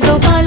Go.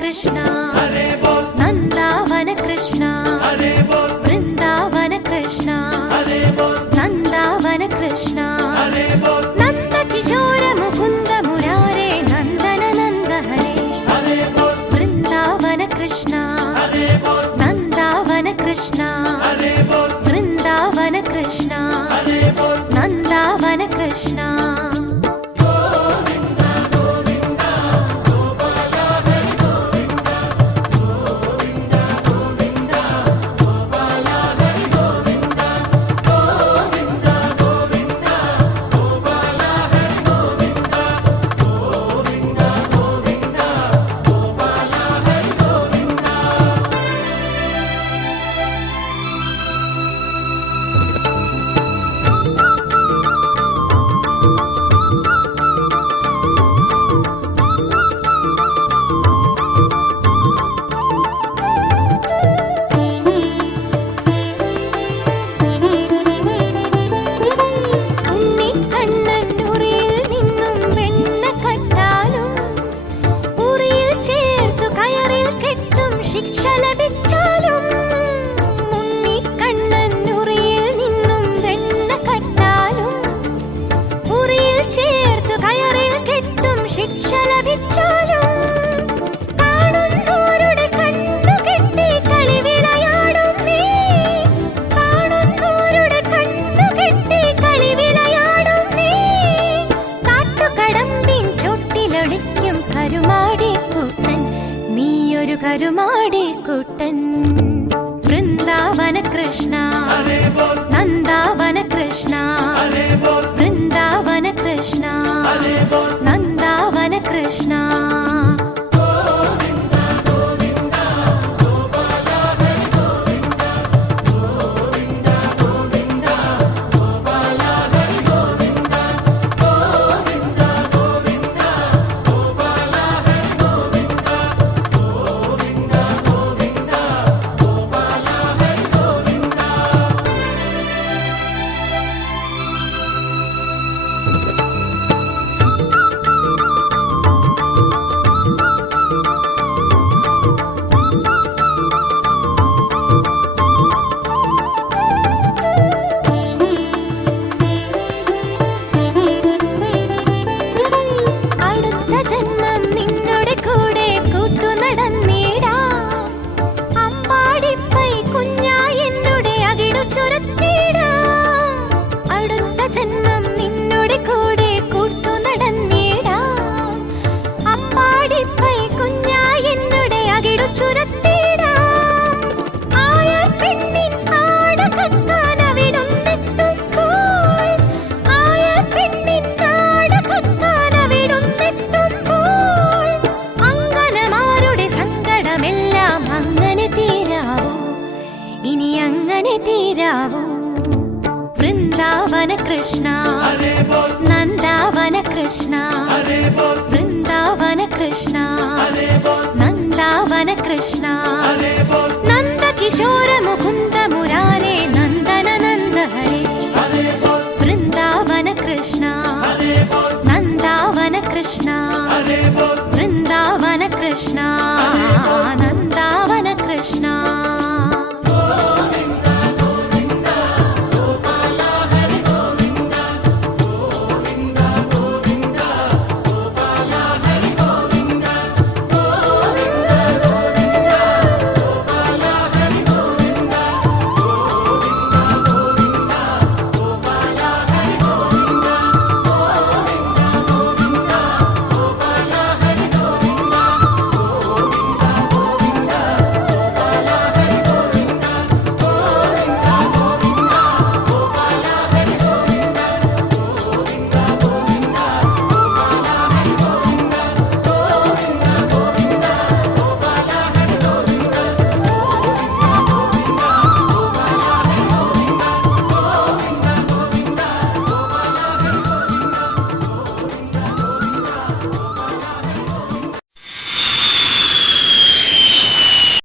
Krishna. నందావన Krishna. Brindavana Krishna. నందావన Krishna. Nanda కిశోర Mukunda Krishna नन्दावन Krishna Vrindavan Krishna నందావన Krishna. Vrindavan Krishna నందావన Krishna. Nanda కిశోర Mukunda మురారే.